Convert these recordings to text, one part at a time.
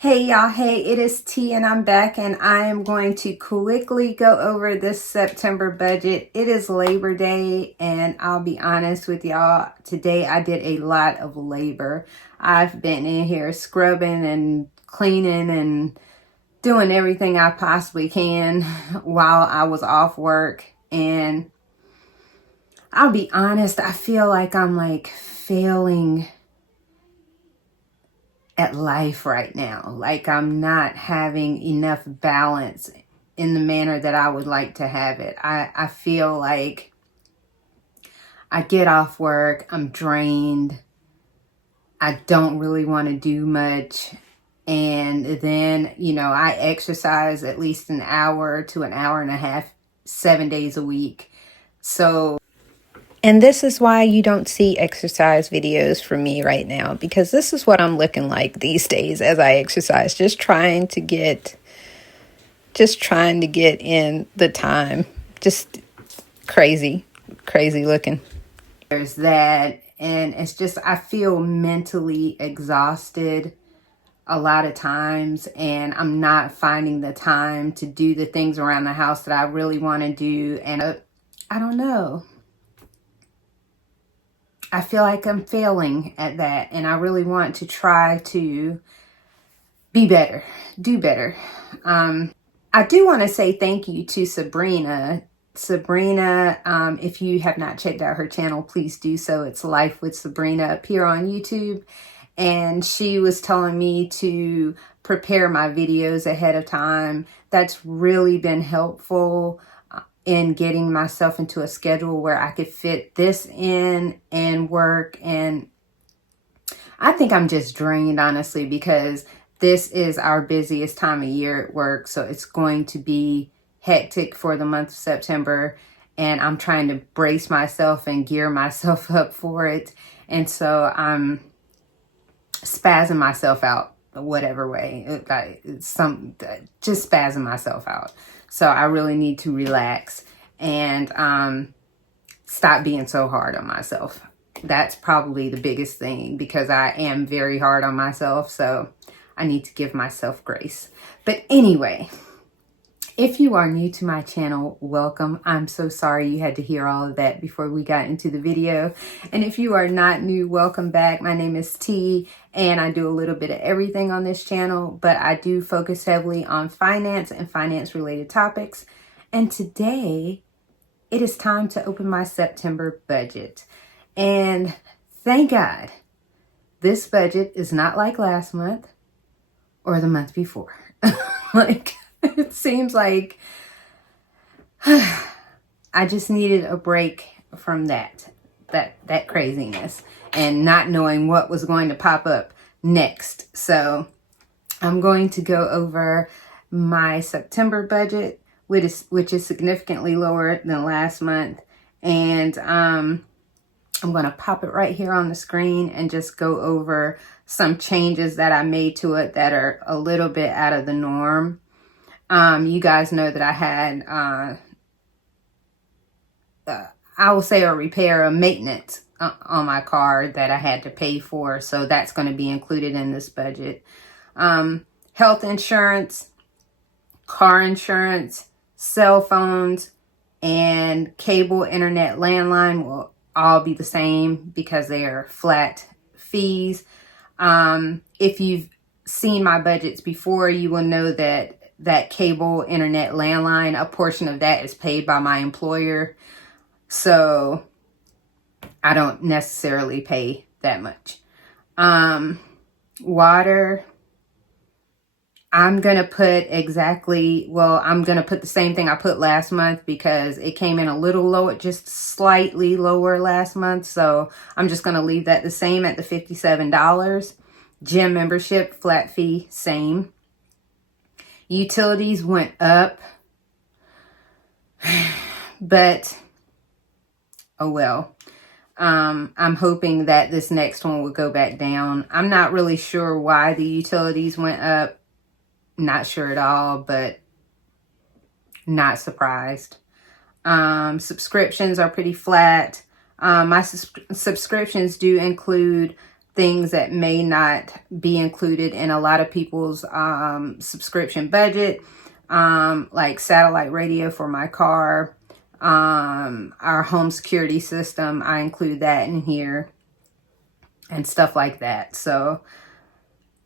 Hey y'all, hey, it is T and I'm back and I am going to quickly go over this September budget. It is Labor Day and I'll be honest with y'all, today I did a lot of labor. I've been in here scrubbing and cleaning and doing everything I possibly can while I was off work, and I'll be honest, I feel like I'm like failing at life right now. Like I'm not having enough balance in the manner that I would like to have it. I feel like I get off work, I'm drained, I don't really want to do much. And then, I exercise at least an hour to an hour and a half, 7 days a week. And this is why you don't see exercise videos from me right now, because this is what I'm looking like these days as I exercise, just trying to get in the time. Just crazy looking. There's that, and it's just I feel mentally exhausted a lot of times, and I'm not finding the time to do the things around the house that I really want to do. And I don't know. I feel like I'm failing at that, and I really want to try to be better, do better. I do want to say thank you to Sabrina. If you have not checked out her channel, please do so. It's Life with Sabrina up here on YouTube. And she was telling me to prepare my videos ahead of time. That's really been helpful in getting myself into a schedule where I could fit this in and work. And I think I'm just drained, honestly, because this is our busiest time of year at work. So it's going to be hectic for the month of September. And I'm trying to brace myself and gear myself up for it. And so I'm spazzing myself out whatever way. Just spazzing myself out. So I really need to relax and stop being so hard on myself. That's probably the biggest thing, because I am very hard on myself. So I need to give myself grace. But anyway, if you are new to my channel, welcome. I'm so sorry you had to hear all of that before we got into the video. And if you are not new, welcome back. My name is T, and I do a little bit of everything on this channel, but I do focus heavily on finance and finance related topics. And today it is time to open my September budget. And thank God this budget is not like last month or the month before. Like, it seems like I just needed a break from that craziness and not knowing what was going to pop up next. So I'm going to go over my September budget, which is significantly lower than last month. And I'm going to pop it right here on the screen and just go over some changes that I made to it that are a little bit out of the norm. You guys know that I had, I will say a repair, a maintenance on my car that I had to pay for. So that's going to be included in this budget. Health insurance, car insurance, cell phones, and cable, internet, landline will all be the same because they are flat fees. If you've seen my budgets before, you will know that cable, internet, landline, a portion of that is paid by my employer. So I don't necessarily pay that much. Water, I'm going to put the same thing I put last month because it came in a little lower, just slightly lower last month. So I'm just going to leave that the same at the $57. Gym membership, flat fee, same. Utilities went up, but oh well. I'm hoping that this next one will go back down. I'm not really sure why the utilities went up. Not sure at all, but not surprised. Subscriptions are pretty flat. My subscriptions do include things that may not be included in a lot of people's subscription budget, like satellite radio for my car, our home security system. I include that in here and stuff like that. So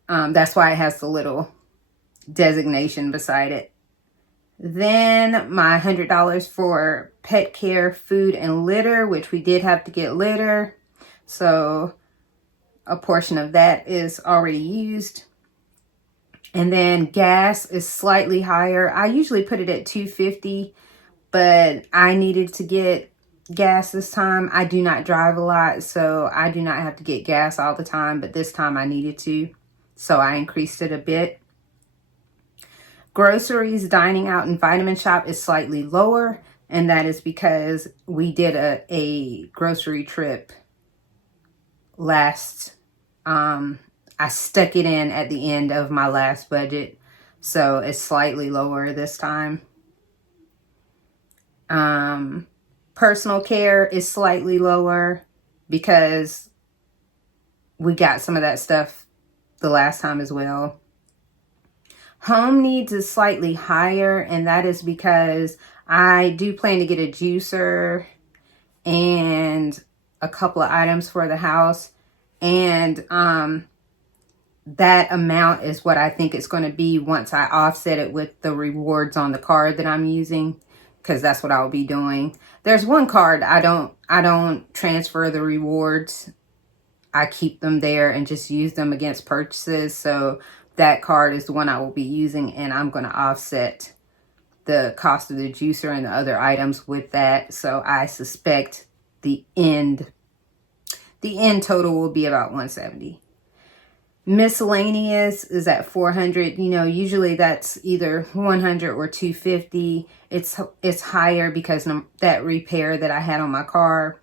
that's why it has the little designation beside it. Then my $100 for pet care, food, and litter, which we did have to get litter. So a portion of that is already used. And then gas is slightly higher. I usually put it at $2.50, but I needed to get gas this time. I do not drive a lot, so I do not have to get gas all the time, but this time I needed to, so I increased it a bit. Groceries, dining out, and vitamin shop is slightly lower, and that is because we did a grocery trip last, I stuck it in at the end of my last budget, so it's slightly lower this time. Personal care is slightly lower because we got some of that stuff the last time as well. Home needs is slightly higher, and that is because I do plan to get a juicer and a couple of items for the house, and that amount is what I think it's going to be once I offset it with the rewards on the card that I'm using, because that's what I'll be doing. There's one card I don't transfer the rewards. I keep them there and just use them against purchases. So that card is the one I will be using, and I'm going to offset the cost of the juicer and the other items with that. So I suspect the end total will be about $170. Miscellaneous is at $400. You know, usually that's either $100 or $250. It's higher because that repair that I had on my car,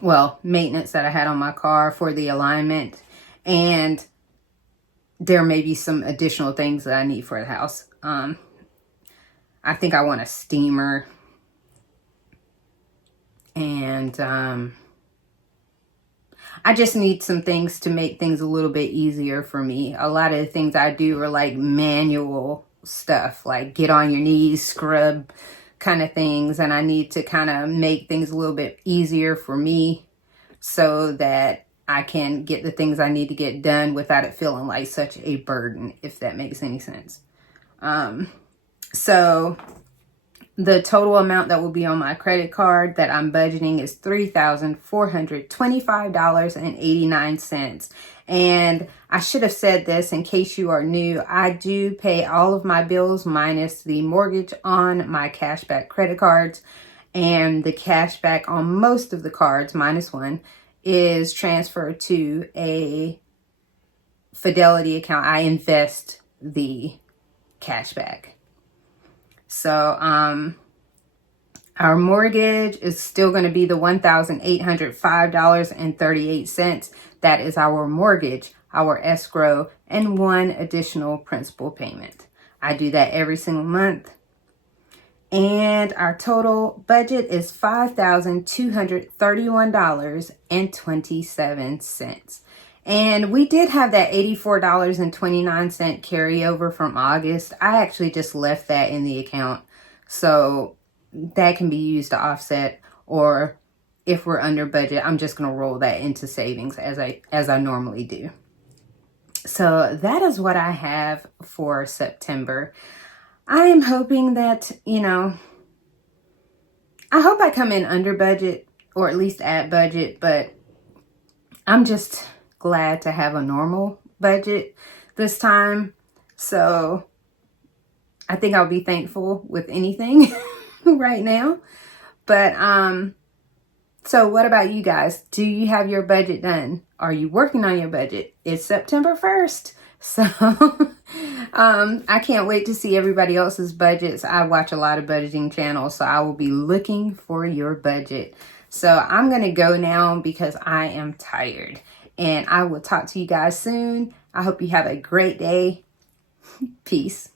well, maintenance that I had on my car for the alignment, and there may be some additional things that I need for the house. I think I want a steamer, and I just need some things to make things a little bit easier for me. A lot of the things I do are like manual stuff, like get on your knees, scrub kind of things, and I need to kind of make things a little bit easier for me so that I can get the things I need to get done without it feeling like such a burden, if that makes any sense. So the total amount that will be on my credit card that I'm budgeting is $3,425.89. And I should have said this in case you are new. I do pay all of my bills minus the mortgage on my cashback credit cards. And the cashback on most of the cards, minus one, is transferred to a Fidelity account. I invest the cashback. So our mortgage is still going to be the $1,805.38. That is our mortgage, our escrow, and one additional principal payment. I do that every single month. And our total budget is $5,231.27. And we did have that $84.29 carryover from August. I actually just left that in the account, so that can be used to offset, or if we're under budget, I'm just going to roll that into savings as I normally do. So that is what I have for September. I am hoping that, I hope I come in under budget, or at least at budget, but I'm just glad to have a normal budget this time. So I think I'll be thankful with anything right now. But so what about you guys? Do you have your budget done? Are you working on your budget? It's September 1st. So I can't wait to see everybody else's budgets. I watch a lot of budgeting channels, so I will be looking for your budget. So I'm going to go now because I am tired, and I will talk to you guys soon. I hope you have a great day. Peace.